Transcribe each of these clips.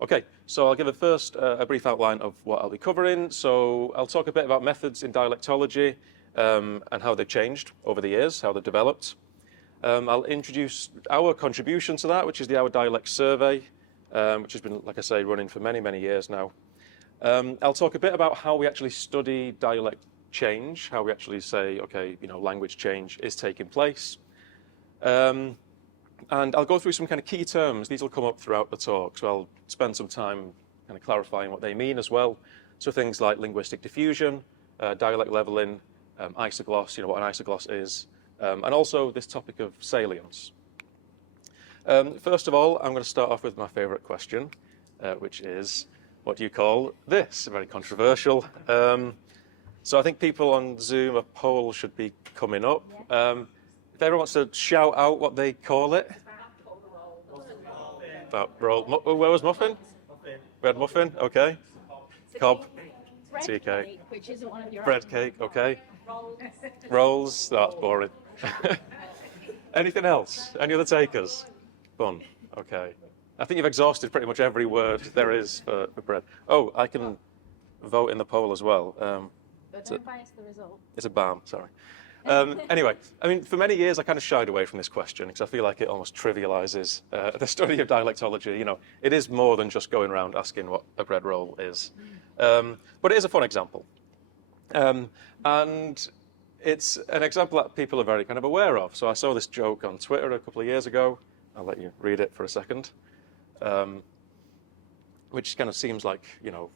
Okay, so I'll give first a brief outline of what I'll be covering. So I'll talk a bit about methods in dialectology and how they've changed over the years, how they've developed. I'll introduce our contribution to that, which is the Our Dialects survey, which has been, like I say, running for many, many years now. I'll talk a bit about how we actually study dialect change, how we actually say, okay, language change is taking place. And I'll go through some kind of key terms. These will come up throughout the talk, so I'll spend some time kind of clarifying what they mean as well. So things like linguistic diffusion, dialect leveling, isogloss, what an isogloss is, and also this topic of salience. First of all, I'm going to start off with my favourite question, which is, what do you call this? Very controversial. So I think people on Zoom, a poll should be coming up. If everyone wants to shout out what they call it. About roll. Where was muffin? Bread muffin, okay. Cob. Tea cake. Which isn't one of your bread cake, okay. Rolls, that's boring. Anything else? Any other takers? Bun, okay. I think you've exhausted pretty much every word there is for bread. Oh, I can vote in the poll as well. But don't bias the result. It's a balm, sorry. Anyway, I mean, for many years I kind of shied away from this question because I feel like it almost trivializes the study of dialectology. It is more than just going around asking what a bread roll is. But it is a fun example. And it's an example that people are very kind of aware of. So I saw this joke on Twitter a couple of years ago. I'll let you read it for a second. Which kind of seems like,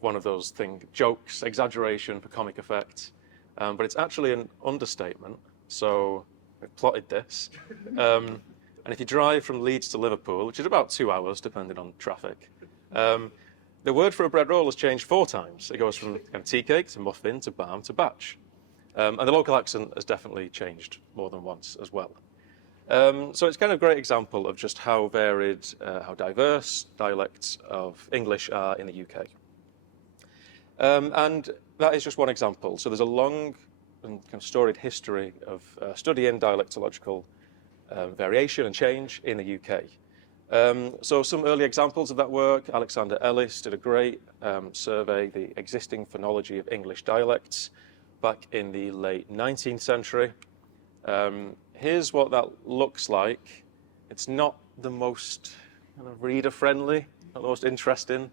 one of those jokes, exaggeration for comic effect. But it's actually an understatement. So I've plotted this. And if you drive from Leeds to Liverpool, which is about 2 hours, depending on traffic, the word for a bread roll has changed 4 times. It goes from kind of tea cake to muffin to balm to batch. And the local accent has definitely changed more than once as well. So it's kind of a great example of just how varied, how diverse dialects of English are in the UK. And that is just one example. So there's a long and kind of storied history of studying dialectological variation and change in the UK. So some early examples of that work, Alexander Ellis did a great survey, the existing phonology of English dialects back in the late 19th century. Here's what that looks like. It's not the most kind of reader-friendly, not the most interesting.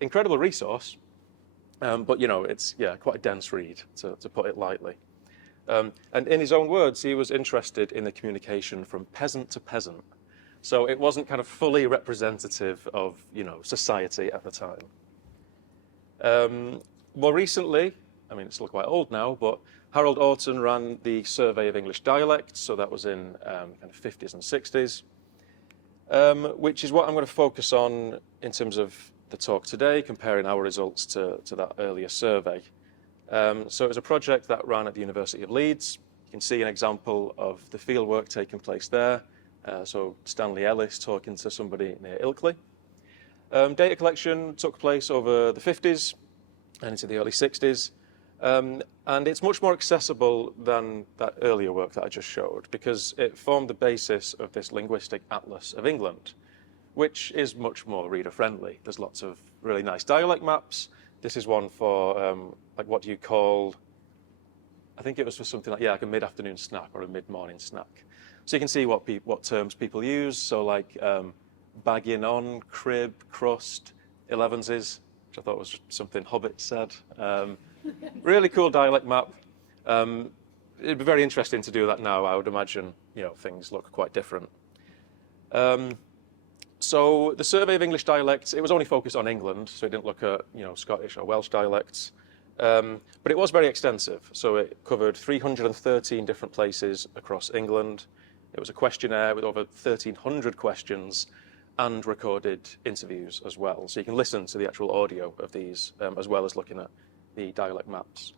Incredible resource, but it's quite a dense read, to put it lightly. And in his own words, he was interested in the communication from peasant to peasant. So it wasn't kind of fully representative of society at the time. More recently, I mean, it's still quite old now, but Harold Orton ran the Survey of English Dialects, so that was in kind of 50s and 60s, which is what I'm going to focus on in terms of the talk today, comparing our results to that earlier survey. So it was a project that ran at the University of Leeds. You can see an example of the fieldwork taking place there. So Stanley Ellis talking to somebody near Ilkley. Data collection took place over the 50s and into the early 60s. And it's much more accessible than that earlier work that I just showed because it formed the basis of this linguistic atlas of England, which is much more reader-friendly. There's lots of really nice dialect maps. This is one for, like, what do you call, I think it was for something like a mid-afternoon snack or a mid-morning snack. So you can see what terms people use. So like bagging on, crib, crust, elevenses, which I thought was something Hobbit said. Really cool dialect map. It'd be very interesting to do that now. I would imagine, things look quite different. So the Survey of English Dialects, it was only focused on England, so it didn't look at, Scottish or Welsh dialects. But it was very extensive. So it covered 313 different places across England. It was a questionnaire with over 1,300 questions and recorded interviews as well. So you can listen to the actual audio of these as well as looking at the dialect maps.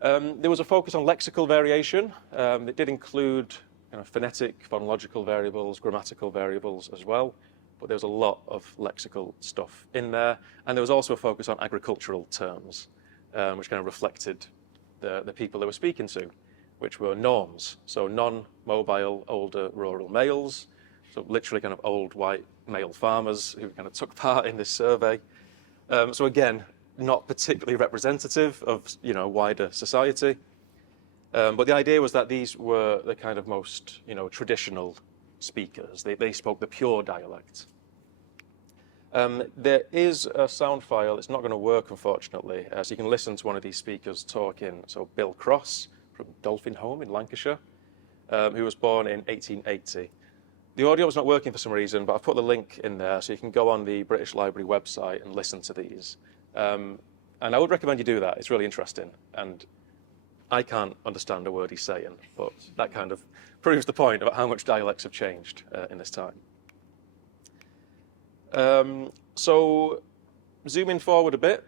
There was a focus on lexical variation. It did include phonetic, phonological variables, grammatical variables as well, but there was a lot of lexical stuff in there. And there was also a focus on agricultural terms, which kind of reflected the people they were speaking to, which were norms. So non-mobile, older, rural males, So literally kind of old white male farmers who kind of took part in this survey. So again, not particularly representative of, wider society. But the idea was that these were the kind of most, traditional speakers. They spoke the pure dialect. There is a sound file. It's not going to work, unfortunately. So you can listen to one of these speakers talking. So Bill Cross from Dolphinholme in Lancashire, who was born in 1880. The audio was not working for some reason, but I've put the link in there so you can go on the British Library website and listen to these. And I would recommend you do that. It's really interesting. And I can't understand a word he's saying, but that kind of proves the point about how much dialects have changed in this time. So zooming forward a bit,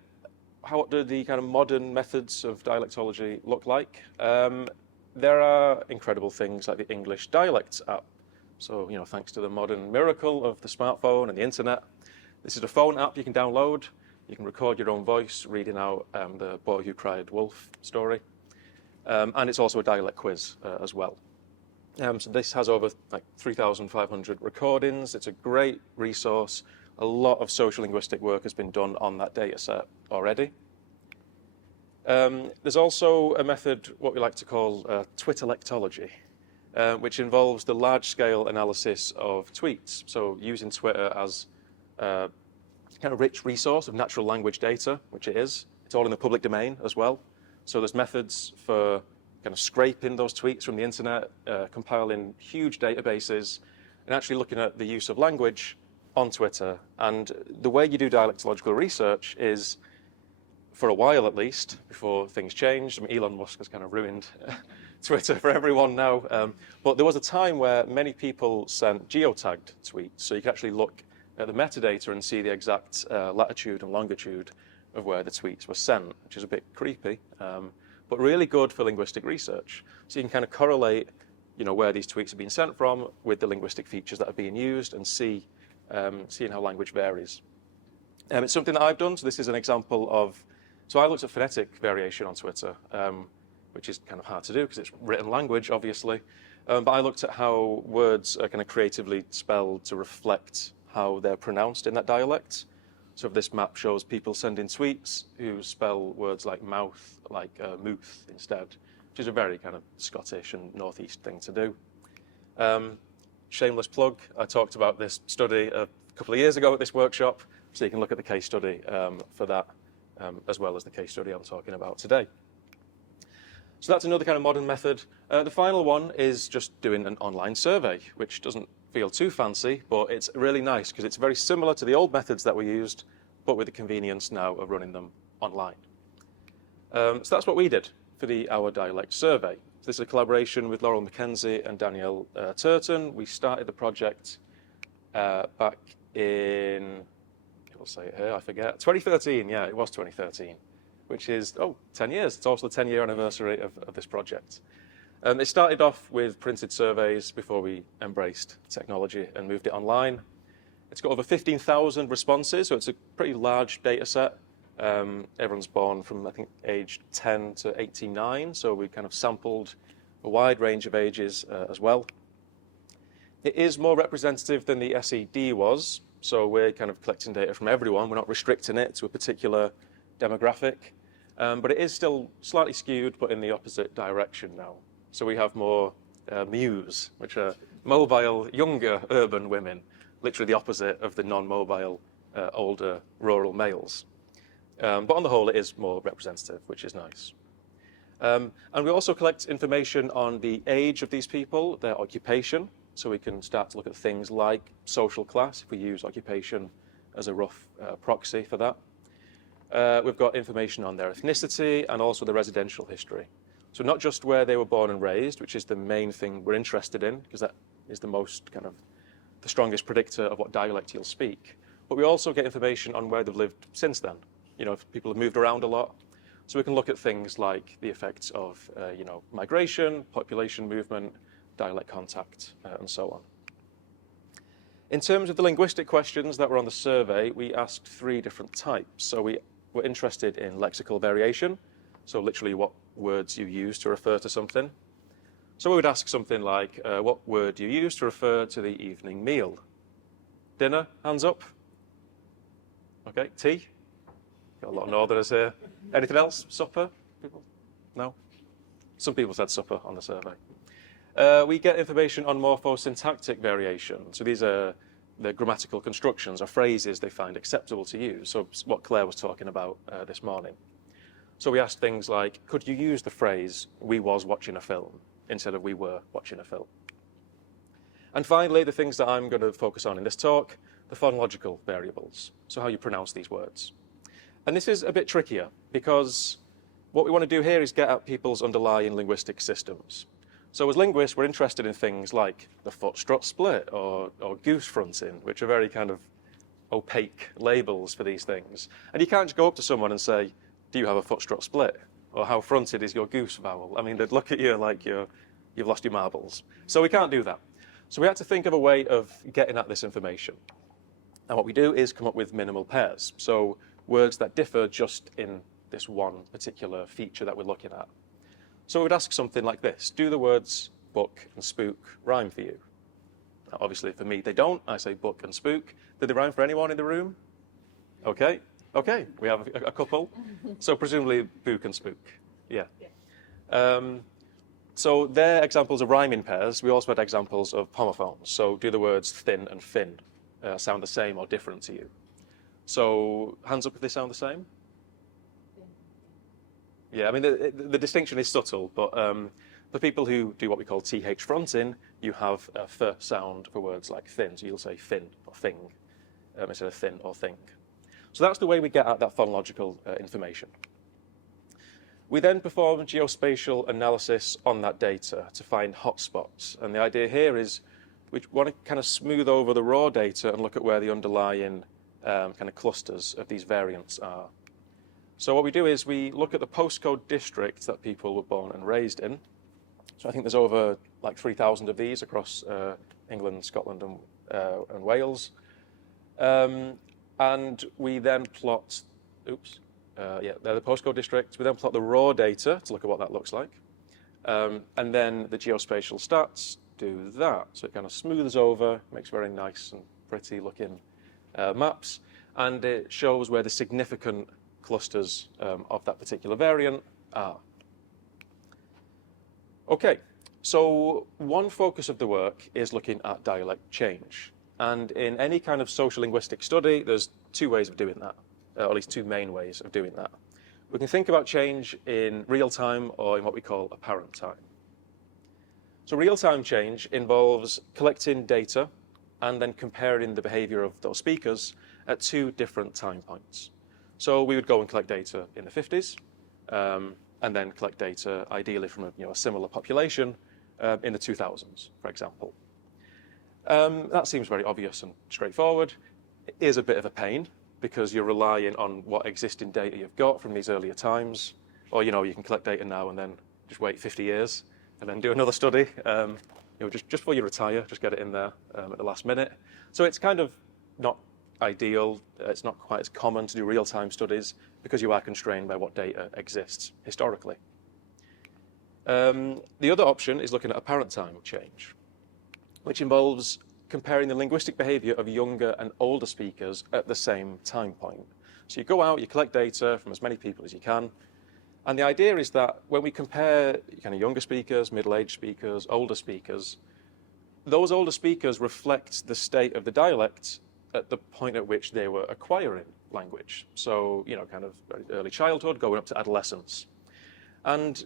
what do the kind of modern methods of dialectology look like? There are incredible things like the English Dialects app. So, thanks to the modern miracle of the smartphone and the internet, this is a phone app you can download. You can record your own voice reading out the Boy Who Cried Wolf story. And it's also a dialect quiz as well. So this has over 3,500 recordings. It's a great resource. A lot of social linguistic work has been done on that data set already. There's also a method, what we like to call Twitterlectology, which involves the large-scale analysis of tweets. So using Twitter as a kind of rich resource of natural language data, which it is. It's all in the public domain as well. So there's methods for kind of scraping those tweets from the internet, compiling huge databases, and actually looking at the use of language on Twitter. And the way you do dialectological research is, for a while at least, before things changed, Elon Musk has kind of ruined Twitter for everyone now, but there was a time where many people sent geotagged tweets, so you could actually look at the metadata and see the exact latitude and longitude of where the tweets were sent, which is a bit creepy, but really good for linguistic research. So you can kind of correlate, where these tweets are being sent from with the linguistic features that are being used and seeing how language varies. It's something that I've done. So this is an example of, so I looked at phonetic variation on Twitter, which is kind of hard to do because it's written language, obviously. But I looked at how words are kind of creatively spelled to reflect how they're pronounced in that dialect. So if this map shows people sending tweets who spell words like mouth, like mooth instead, which is a very kind of Scottish and northeast thing to do. Shameless plug, I talked about this study a couple of years ago at this workshop, so you can look at the case study for that, as well as the case study I'm talking about today. So that's another kind of modern method. The final one is just doing an online survey, which doesn't feel too fancy, but it's really nice because it's very similar to the old methods that we used, but with the convenience now of running them online. So that's what we did for the Our Dialects survey. So this is a collaboration with Laurel Mackenzie and Danielle Turton. We started the project back in, I'll say it here, I forget, 2013, yeah, it was 2013, which is, 10 years. It's also the 10-year anniversary of this project. It started off with printed surveys before we embraced technology and moved it online. It's got over 15,000 responses, so it's a pretty large data set. Everyone's born from, I think, age 10 to 89, so we kind of sampled a wide range of ages as well. It is more representative than the SED was, so we're kind of collecting data from everyone. We're not restricting it to a particular demographic, but it is still slightly skewed, but in the opposite direction now. So we have more MUs, which are mobile, younger, urban women, literally the opposite of the non-mobile, older, rural males. But on the whole, it is more representative, which is nice. And we also collect information on the age of these people, their occupation, so we can start to look at things like social class, if we use occupation as a rough proxy for that. We've got information on their ethnicity and also the residential history. So not just where they were born and raised, which is the main thing we're interested in, because that is the most kind of the strongest predictor of what dialect you'll speak. But we also get information on where they've lived since then. If people have moved around a lot. So we can look at things like the effects of, migration, population movement, dialect contact, and so on. In terms of the linguistic questions that were on the survey, we asked 3 different types. So we were interested in lexical variation, so literally what words you use to refer to something. So we would ask something like, what word do you use to refer to the evening meal? Dinner, hands up. Okay, tea. Got a lot of northerners here. Anything else? Supper? People? No? Some people said supper on the survey. We get information on morphosyntactic variation. So these are the grammatical constructions or phrases they find acceptable to use. So what Claire was talking about this morning. So we asked things like, could you use the phrase, we was watching a film, instead of we were watching a film? And finally, the things that I'm going to focus on in this talk, the phonological variables. So how you pronounce these words. And this is a bit trickier because what we want to do here is get at people's underlying linguistic systems. So as linguists, we're interested in things like the foot-strut split or goose fronting, which are very kind of opaque labels for these things. And you can't just go up to someone and say, do you have a foot-strut split? Or how fronted is your goose vowel? I mean, they'd look at you like you've lost your marbles. So we can't do that. So we had to think of a way of getting at this information. And what we do is come up with minimal pairs. So words that differ just in this one particular feature that we're looking at. So we would ask something like this. Do the words book and spook rhyme for you? Now, obviously, for me, they don't. I say book and spook. Did they rhyme for anyone in the room? Okay. Okay, we have a couple. So presumably book and spook. Yeah. So they're examples of rhyming pairs. We also had examples of homophones. So do the words thin and fin sound the same or different to you? So hands up if they sound the same. Yeah, I mean, the distinction is subtle, but for people who do what we call TH fronting, you have a f sound for words like thin. So you'll say fin or thing instead of thin or thing. So that's the way we get at that phonological information. We then perform geospatial analysis on that data to find hotspots. And the idea here is we want to kind of smooth over the raw data and look at where the underlying kind of clusters of these variants are. So what we do is we look at the postcode districts that people were born and raised in. So I think there's over like 3,000 of these across England, Scotland, and Wales. And we then plot, they're the postcode districts. We then plot the raw data to look at what that looks like. And then the geospatial stats do that. So it kind of smooths over, makes very nice and pretty looking maps. And it shows where the significant clusters of that particular variant are. Okay, so one focus of the work is looking at dialect change. And in any kind of social linguistic study, there's two ways of doing that, or at least two main ways of doing that. We can think about change in real time or in what we call apparent time. So real-time change involves collecting data and then comparing the behavior of those speakers at two different time points. So we would go and collect data in the 50s, and then collect data ideally from a similar population in the 2000s, for example. That seems very obvious and straightforward. It is a bit of a pain because you're relying on what existing data you've got from these earlier times, or you can collect data now and then just wait 50 years and then do another study. Just before you retire, just get it in there at the last minute. So it's kind of not ideal. It's not quite as common to do real-time studies because you are constrained by what data exists historically. The other option is looking at apparent time change, which involves comparing the linguistic behavior of younger and older speakers at the same time point. So you go out, you collect data from as many people as you can, and the idea is that when we compare kind of younger speakers, middle-aged speakers, older speakers, those older speakers reflect the state of the dialect at the point at which they were acquiring language. So, kind of early childhood going up to adolescence. And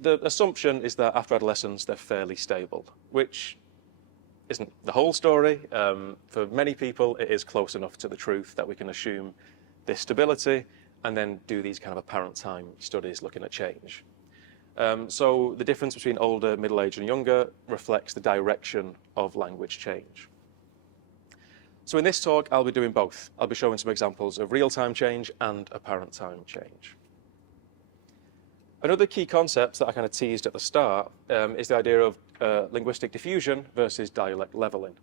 the assumption is that after adolescence, they're fairly stable, which isn't the whole story. For many people, it is close enough to the truth that we can assume this stability and then do these kind of apparent time studies looking at change. So the difference between older, middle-aged, and younger reflects the direction of language change. So in this talk, I'll be doing both. I'll be showing some examples of real-time change and apparent time change. Another key concept that I kind of teased at the start is the idea of linguistic diffusion versus dialect leveling.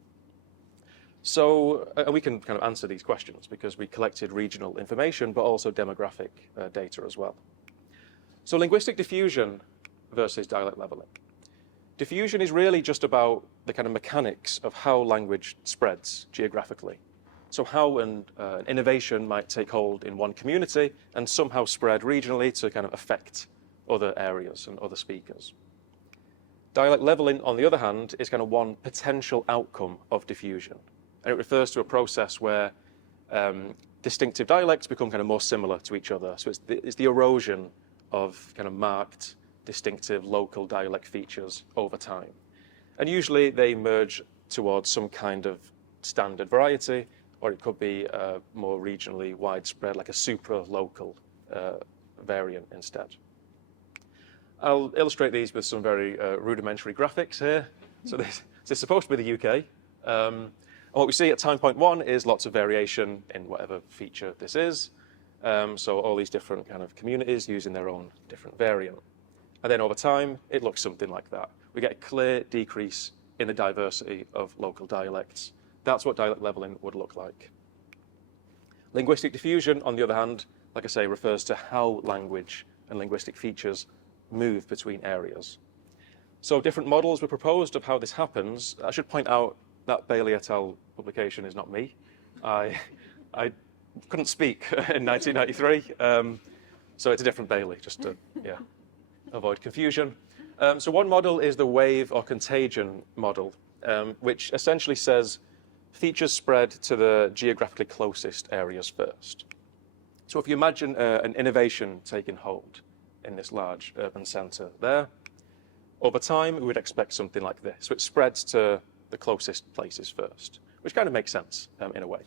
So we can kind of answer these questions because we collected regional information, but also demographic data as well. So linguistic diffusion versus dialect leveling. Diffusion is really just about the kind of mechanics of how language spreads geographically. So how an innovation might take hold in one community and somehow spread regionally to kind of affect other areas and other speakers. Dialect leveling, on the other hand, is kind of one potential outcome of diffusion. And it refers to a process where distinctive dialects become kind of more similar to each other. So it's the erosion of kind of marked, distinctive local dialect features over time. And usually they merge towards some kind of standard variety, or it could be more regionally widespread, like a supra-local variant instead. I'll illustrate these with some very rudimentary graphics here. So this is supposed to be the UK. And what we see at time point 1 is lots of variation in whatever feature this is. So all these different kind of communities using their own different variant. And then over time, it looks something like that. We get a clear decrease in the diversity of local dialects. That's what dialect leveling would look like. Linguistic diffusion, on the other hand, like I say, refers to how language and linguistic features move between areas. So different models were proposed of how this happens. I should point out that Bailey et al. Publication is not me. I couldn't speak in 1993, so it's a different Bailey, just to avoid confusion. So one model is the wave or contagion model, which essentially says features spread to the geographically closest areas first. So if you imagine an innovation taking hold in this large urban centre there, over time we would expect something like this. So it spreads to the closest places first, which kind of makes sense in a way.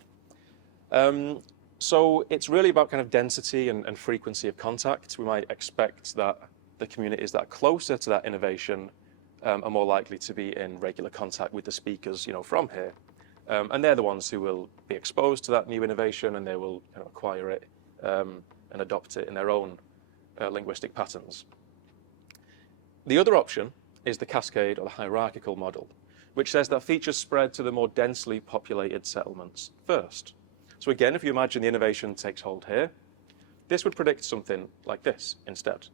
So it's really about kind of density and frequency of contact. We might expect that the communities that are closer to that innovation are more likely to be in regular contact with the speakers, from here. And they're the ones who will be exposed to that new innovation, and they will acquire it and adopt it in their own linguistic patterns. The other option is the cascade or the hierarchical model, which says that features spread to the more densely populated settlements first. So again, if you imagine the innovation takes hold here, this would predict something like this instead.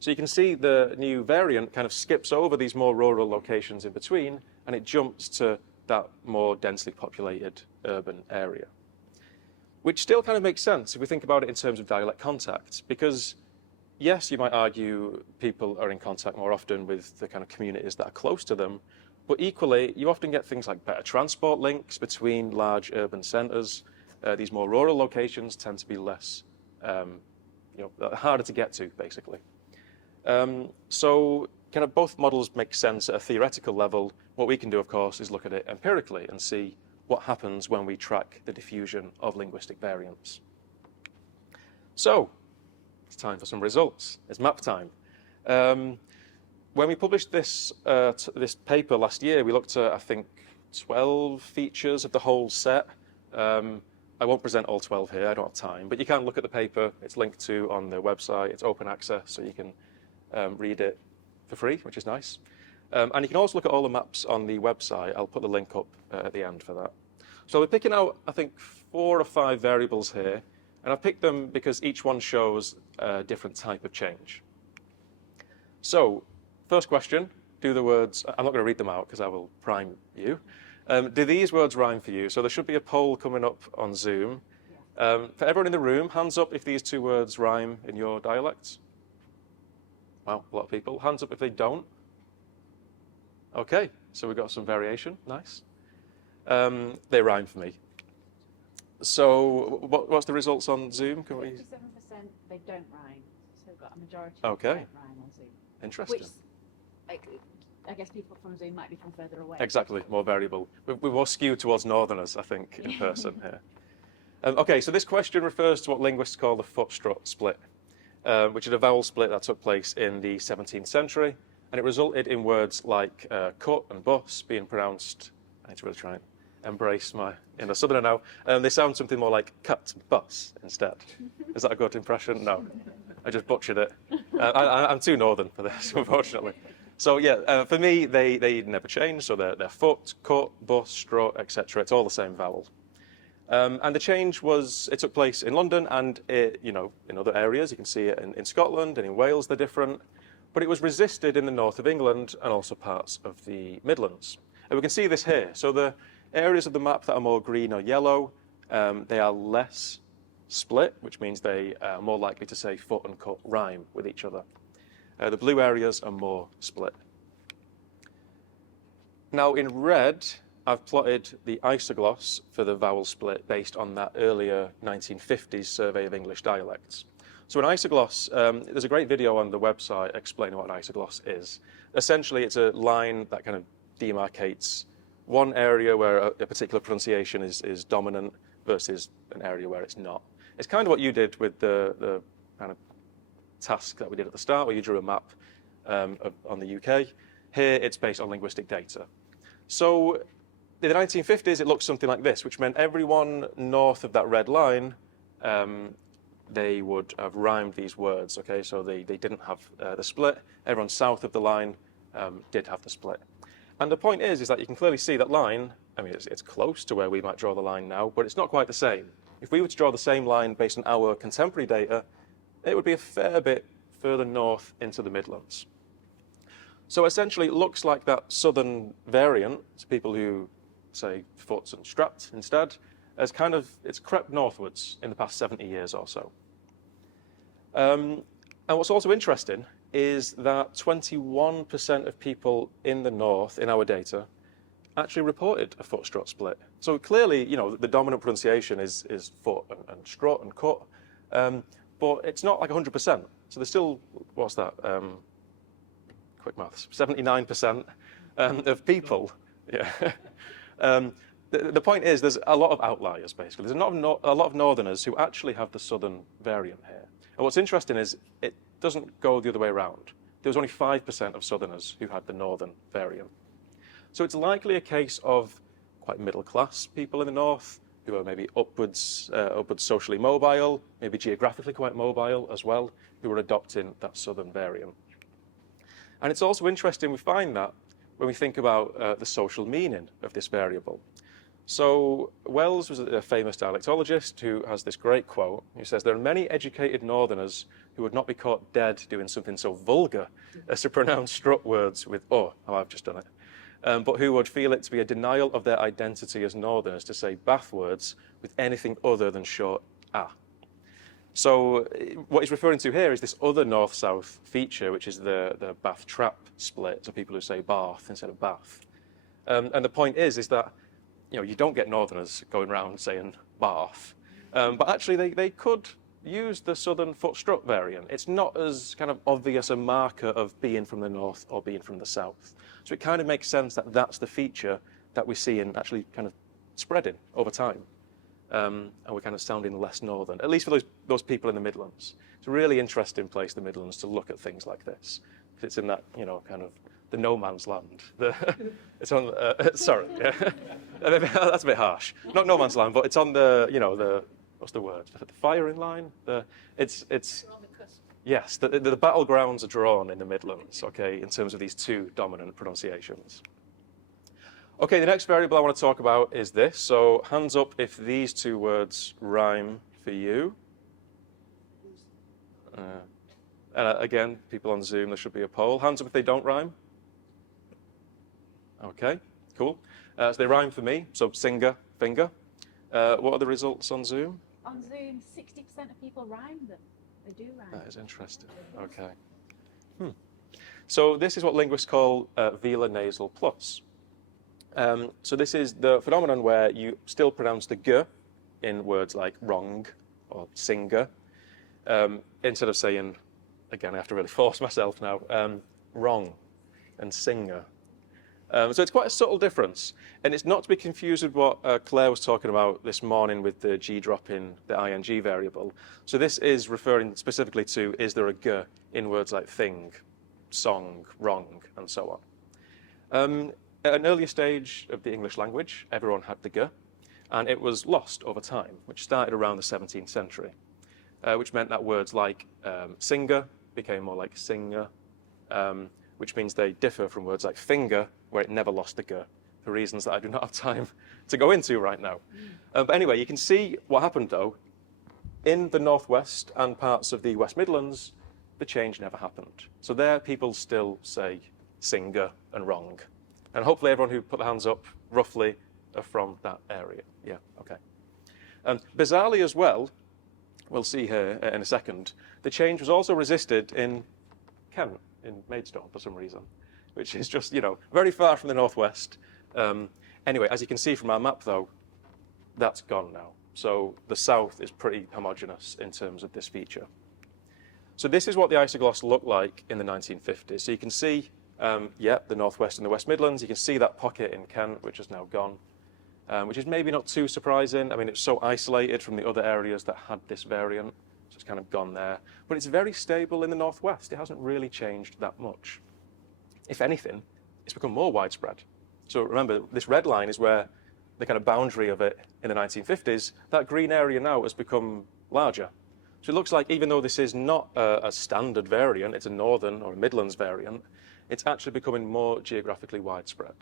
So you can see the new variant kind of skips over these more rural locations in between, and it jumps to that more densely populated urban area. Which still kind of makes sense if we think about it in terms of dialect contact, because yes, you might argue people are in contact more often with the kind of communities that are close to them, but equally, you often get things like better transport links between large urban centres. These more rural locations tend to be less, harder to get to, basically. So kind of both models make sense at a theoretical level. What we can do, of course, is look at it empirically and see what happens when we track the diffusion of linguistic variants. So it's time for some results. It's map time. When we published this paper last year, we looked at, I think, 12 features of the whole set. I won't present all 12 here, I don't have time, but you can look at the paper. It's linked to on the website. It's open access, so you can read it for free, which is nice. And you can also look at all the maps on the website. I'll put the link up at the end for that. So we're picking out, I think, 4 or 5 variables here, and I've picked them because each one shows a different type of change. So, first question, do the words, I'm not going to read them out because I will prime you. Do these words rhyme for you? So there should be a poll coming up on Zoom. For everyone in the room, hands up if these 2 words rhyme in your dialects. Wow, a lot of people. Hands up if they don't. Okay, so we've got some variation, nice. They rhyme for me. So what's the results on Zoom? 57% they don't rhyme, so we've got a majority Okay. that don't rhyme on Zoom. Interesting. Which, I guess people from Zoom might be from further away. Exactly, more variable. We're more skewed towards northerners, I think, in person here. Okay, so this question refers to what linguists call the foot-strut split, which is a vowel split that took place in the 17th century, and it resulted in words like cut and bus being pronounced, I need to really try and embrace my inner southerner now, they sound something more like cut, bus instead. Is that a good impression? No, I just butchered it. I'm too northern for this, unfortunately. So yeah, for me, they never change, so they're foot, cut, bus, strut, etc. It's all the same vowel. And the change it took place in London and in other areas. You can see it in Scotland and in Wales, they're different. but it was resisted in the north of England and also parts of the Midlands. And we can see this here. So the areas of the map that are more green or yellow, they are less split, which means they are more likely to say foot and cut rhyme with each other. The blue areas are more split. Now in red, I've plotted the isogloss for the vowel split based on that earlier 1950s survey of English dialects. So an isogloss, there's a great video on the website explaining what an isogloss is. Essentially, it's a line that kind of demarcates one area where a particular pronunciation is dominant versus an area where it's not. It's kind of what you did with the kind of task that we did at the start, where you drew a map on the UK. Here, it's based on linguistic data. So in the 1950s, it looked something like this, which meant everyone north of that red line, they would have rhymed these words, okay? So they didn't have the split. Everyone south of the line did have the split. And the point is that you can clearly see that line, I mean, it's close to where we might draw the line now, but it's not quite the same. If we were to draw the same line based on our contemporary data, it would be a fair bit further north into the Midlands. So essentially, it looks like that southern variant, to people who say foot and strapped instead, as it's crept northwards in the past 70 years or so. And what's also interesting is that 21% of people in the north, in our data, actually reported a foot strut split. So clearly, you know, the dominant pronunciation is foot and strut and cut, but it's not like 100%. So there's still, what's that? Quick maths, 79% of people, yeah. The point is there's a lot of outliers, basically. There's not a lot of northerners who actually have the southern variant here. And what's interesting is it doesn't go the other way around. There was only 5% of southerners who had the northern variant. So it's likely a case of quite middle-class people in the north who are maybe upwards socially mobile, maybe geographically quite mobile as well, who are adopting that southern variant. And it's also interesting we find that when we think about the social meaning of this variable. So Wells was a famous dialectologist who has this great quote. He says, "There are many educated northerners who would not be caught dead doing something so vulgar as to pronounce strut words with, oh, I've just done it, but who would feel it to be a denial of their identity as northerners to say Bath words with anything other than short ah." So what he's referring to here is this other north-south feature, which is the Bath trap split, so people who say Bath instead of Bath. And the point is that, you know, you don't get northerners going around saying Bath, but actually they could use the southern foot strut variant. It's not as kind of obvious a marker of being from the north or being from the south. So it kind of makes sense that that's the feature that we see in actually kind of spreading over time. And we're kind of sounding less northern, at least for those people in the Midlands. It's a really interesting place, the Midlands, to look at things like this. Because it's in that, you know, kind of the no man's land. It's on, sorry, yeah. That's a bit harsh. Not no man's land, but it's on the, you know, what's the word? The firing line? It's We're on the cusp. yes, the battlegrounds are drawn in the Midlands, okay, in terms of these two dominant pronunciations. Okay, the next variable I want to talk about is this. So hands up if these two words rhyme for you. And again, people on Zoom, there should be a poll. Hands up if they don't rhyme. Okay, cool. So they rhyme for me, so singer, finger. What are the results on Zoom? On Zoom, 60% of people rhyme them. They do rhyme. That is interesting. Okay. So this is what linguists call velar nasal plus. So this is the phenomenon where you still pronounce the g in words like wrong or singer, instead of saying, again, I have to really force myself now, wrong and singer. So it's quite a subtle difference, and it's not to be confused with what Claire was talking about this morning with the G drop in the ing variable. So this is referring specifically to, is there a g in words like thing, song, wrong, and so on. At an earlier stage of the English language, everyone had the g, and it was lost over time, which started around the 17th century, which meant that words like singer became more like singer, which means they differ from words like finger, where it never lost the g, for reasons that I do not have time to go into right now. But anyway, you can see what happened, though. In the northwest and parts of the West Midlands, the change never happened. So there, people still say singer and wrong. And hopefully everyone who put their hands up roughly are from that area. Yeah, okay. Bizarrely as well, we'll see here in a second, the change was also resisted in Kent, in Maidstone for some reason, which is just, very far from the northwest. Anyway, as you can see from our map though, that's gone now. So the south is pretty homogeneous in terms of this feature. So this is what the isogloss looked like in the 1950s. So you can see, the northwest and the West Midlands. You can see that pocket in Kent, which is now gone, which is maybe not too surprising. I mean, it's so isolated from the other areas that had this variant, so it's kind of gone there. But it's very stable in the northwest. It hasn't really changed that much. If anything, it's become more widespread. So remember, this red line is where the kind of boundary of it in the 1950s, that green area now has become larger. So it looks like even though this is not a standard variant, it's a northern or a Midlands variant, it's actually becoming more geographically widespread.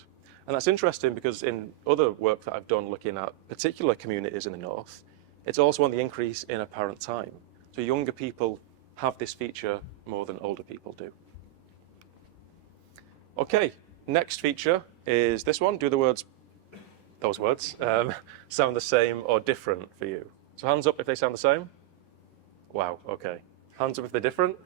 And that's interesting because in other work that I've done looking at particular communities in the north, it's also on the increase in apparent time. So younger people have this feature more than older people do. Okay, next feature is this one. Do those words, sound the same or different for you? So hands up if they sound the same. Wow, okay. Hands up if they're different.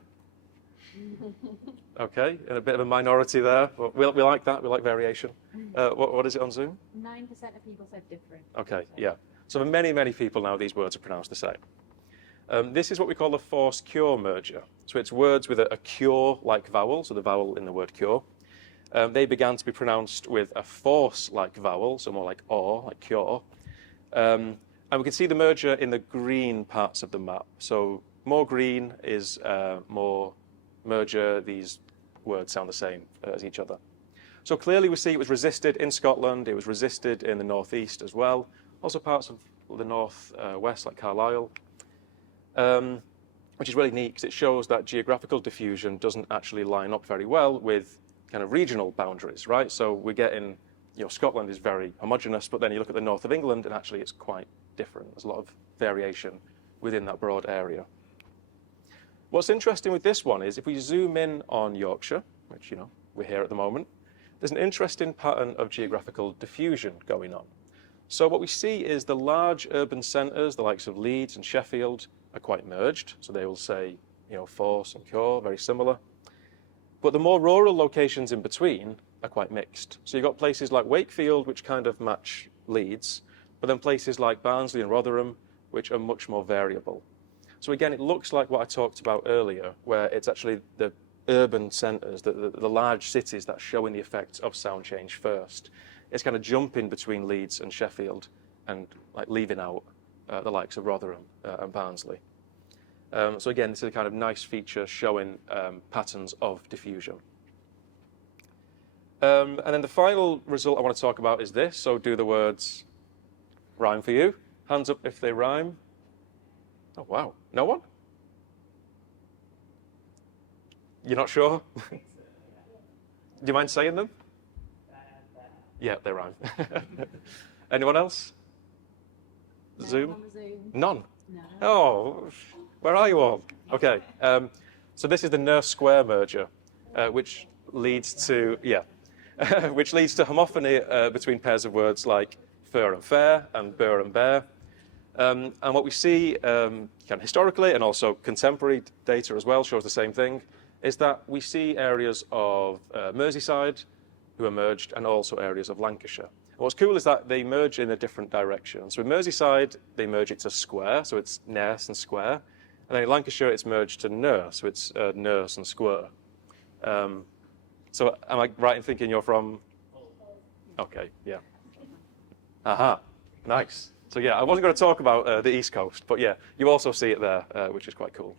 Okay, and a bit of a minority there. Well, we like that, we like variation. What is it on Zoom? 9% of people said different. Okay, yeah. So for many, many people now, these words are pronounced the same. This is what we call a force-cure merger. So it's words with a cure-like vowel, so the vowel in the word cure. They began to be pronounced with a force-like vowel, so more like or, like cure. And we can see the merger in the green parts of the map. So more green is more merger. These words sound the same as each other. So clearly we see it was resisted in Scotland. It was resisted in the northeast as well. Also parts of the northwest, like Carlisle, which is really neat because it shows that geographical diffusion doesn't actually line up very well with kind of regional boundaries, right? So we're getting, Scotland is very homogeneous, but then you look at the north of England and actually it's quite different. There's a lot of variation within that broad area. What's interesting with this one is if we zoom in on Yorkshire, which, we're here at the moment, there's an interesting pattern of geographical diffusion going on. So what we see is the large urban centres, the likes of Leeds and Sheffield, are quite merged. So they will say, force and cure, very similar. But the more rural locations in between are quite mixed. So you've got places like Wakefield, which kind of match Leeds, but then places like Barnsley and Rotherham, which are much more variable. So again, it looks like what I talked about earlier, where it's actually the urban centres, the large cities that are showing the effects of sound change first. It's kind of jumping between Leeds and Sheffield and like leaving out the likes of Rotherham and Barnsley. So again, this is a kind of nice feature showing patterns of diffusion. And then the final result I want to talk about is this. So do the words rhyme for you? Hands up if they rhyme. Oh, wow. No one? You're not sure? Do you mind saying them? Yeah, they rhyme. Anyone else? No, Zoom? on the Zoom. None? No. Oh, where are you all? Okay, so this is the nurse-square merger, which leads to, which leads to homophony between pairs of words like fur and fair and burr and bear. And what we see kind of historically and also contemporary data as well shows the same thing, is that we see areas of Merseyside who are merged and also areas of Lancashire. And what's cool is that they merge in a different direction. So in Merseyside, they merge it to square, so it's nurse and square. And then in Lancashire, it's merged to nurse, so it's nurse and square. So am I right in thinking you're from? Okay, yeah. Aha, nice. So yeah, I wasn't going to talk about the East Coast, but yeah, you also see it there, which is quite cool.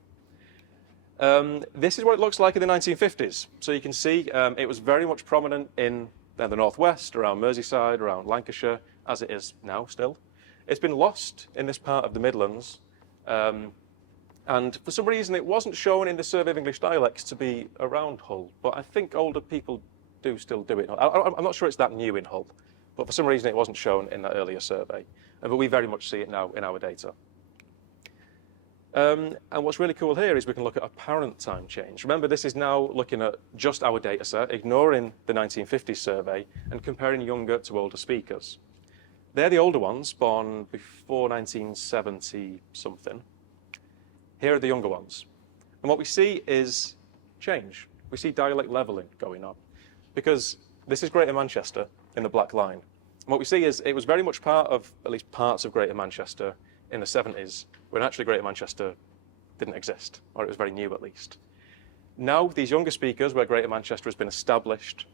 This is what it looks like in the 1950s. So you can see it was very much prominent in the Northwest, around Merseyside, around Lancashire, as it is now still. It's been lost in this part of the Midlands. And for some reason, it wasn't shown in the Survey of English Dialects to be around Hull, but I think older people do still do it. I'm not sure it's that new in Hull, but for some reason, it wasn't shown in that earlier survey. But we very much see it now in our data. And what's really cool here is we can look at apparent time change. Remember, this is now looking at just our data set, ignoring the 1950s survey, and comparing younger to older speakers. They're the older ones, born before 1970 something. Here are the younger ones. And what we see is change. We see dialect levelling going on. Because this is Greater Manchester in the black line. And what we see is it was very much part of, at least parts of Greater Manchester in the 70s, when actually Greater Manchester didn't exist, or it was very new at least. Now, these younger speakers, where Greater Manchester has been established,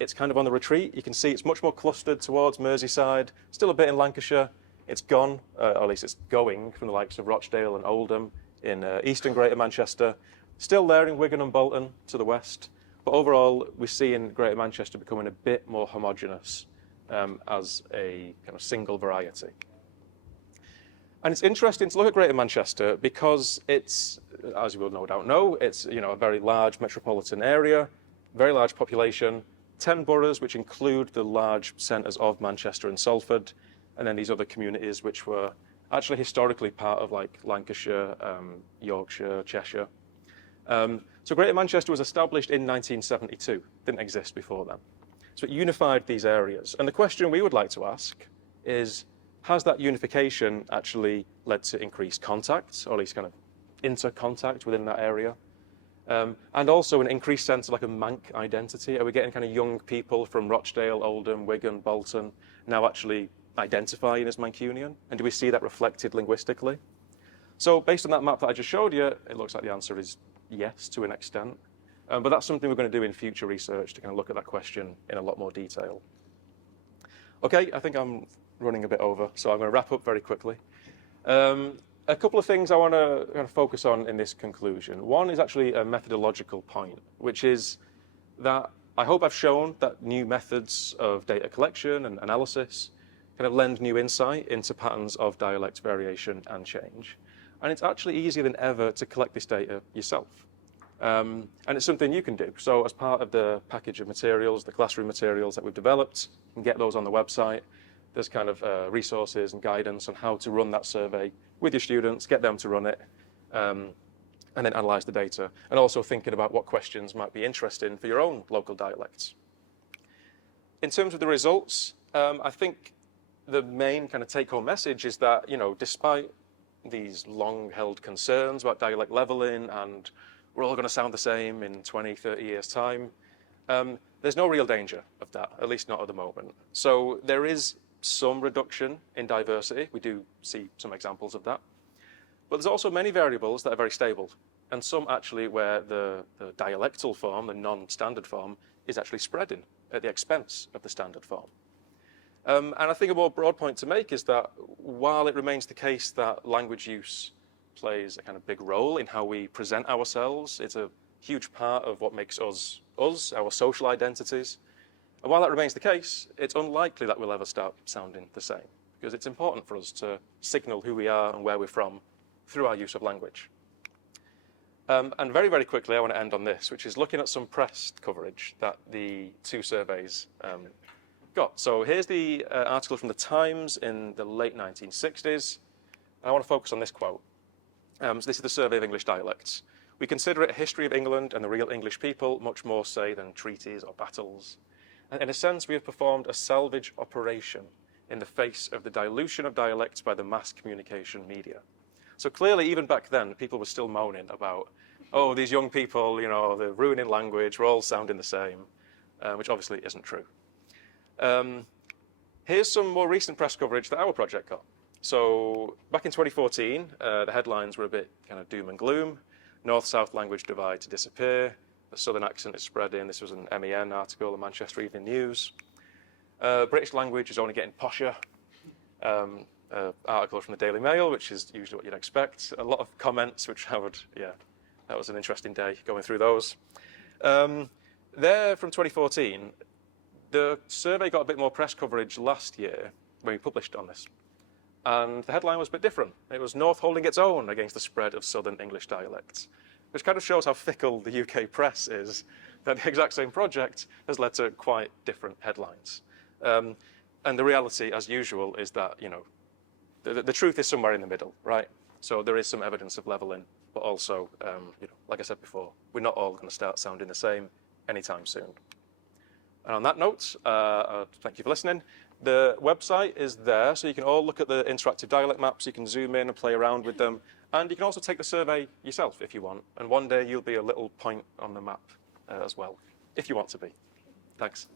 it's kind of on the retreat. You can see it's much more clustered towards Merseyside, still a bit in Lancashire. It's gone, or at least it's going, from the likes of Rochdale and Oldham in eastern Greater Manchester. Still there in Wigan and Bolton to the west. But overall, we see in Greater Manchester becoming a bit more homogenous as a kind of single variety. And it's interesting to look at Greater Manchester because it's, as you will no doubt know, it's a very large metropolitan area, very large population, 10 boroughs which include the large centres of Manchester and Salford, and then these other communities which were actually historically part of like Lancashire, Yorkshire, Cheshire. So Greater Manchester was established in 1972, didn't exist before then. So it unified these areas. And the question we would like to ask is, has that unification actually led to increased contact, or at least kind of inter-contact within that area? And also an increased sense of like a Manc identity. Are we getting kind of young people from Rochdale, Oldham, Wigan, Bolton now actually identifying as Mancunian? And do we see that reflected linguistically? So based on that map that I just showed you, it looks like the answer is yes to an extent. But that's something we're going to do in future research to kind of look at that question in a lot more detail. Okay, I think I'm running a bit over, so I'm going to wrap up very quickly. A couple of things I want to kind of focus on in this conclusion. One is actually a methodological point, which is that I hope I've shown that new methods of data collection and analysis kind of lend new insight into patterns of dialect variation and change. And it's actually easier than ever to collect this data yourself. And it's something you can do. So as part of the package of materials, the classroom materials that we've developed, you can get those on the website. There's kind of resources and guidance on how to run that survey with your students, get them to run it, and then analyse the data. And also thinking about what questions might be interesting for your own local dialects. In terms of the results, I think the main kind of take-home message is that, despite these long-held concerns about dialect levelling and we're all going to sound the same in 20, 30 years' time, there's no real danger of that, at least not at the moment. So there is some reduction in diversity. We do see some examples of that. But there's also many variables that are very stable, and some actually where the dialectal form, the non-standard form, is actually spreading at the expense of the standard form. And I think a more broad point to make is that while it remains the case that language use plays a kind of big role in how we present ourselves, it's a huge part of what makes us, our social identities. And while that remains the case, it's unlikely that we'll ever start sounding the same, because it's important for us to signal who we are and where we're from through our use of language. And very, very quickly, I want to end on this, which is looking at some press coverage that the two surveys got. So here's the article from the Times in the late 1960s. And I want to focus on this quote. So this is the Survey of English Dialects. We consider it a history of England and the real English people, much more, say, than treaties or battles. And in a sense, we have performed a salvage operation in the face of the dilution of dialects by the mass communication media. So clearly, even back then, people were still moaning about, oh, these young people, they're ruining language, we're all sounding the same, which obviously isn't true. Here's some more recent press coverage that our project got. So back in 2014, the headlines were a bit kind of doom and gloom. North-South language divide to disappear. The Southern accent is spreading. This was an MEN article, the Manchester Evening News. British language is only getting posher. Article from the Daily Mail, which is usually what you'd expect. A lot of comments, which that was an interesting day going through those. There from 2014, the survey got a bit more press coverage last year when we published on this. And the headline was a bit different. It was North holding its own against the spread of Southern English dialects, which kind of shows how fickle the UK press is, that the exact same project has led to quite different headlines. And the reality, as usual, is that, the truth is somewhere in the middle, right? So there is some evidence of leveling, but also, like I said before, we're not all going to start sounding the same anytime soon. And on that note, thank you for listening. The website is there, so you can all look at the interactive dialect maps. You can zoom in and play around with them. And you can also take the survey yourself if you want. And one day you'll be a little point on the map as well, if you want to be. Thanks.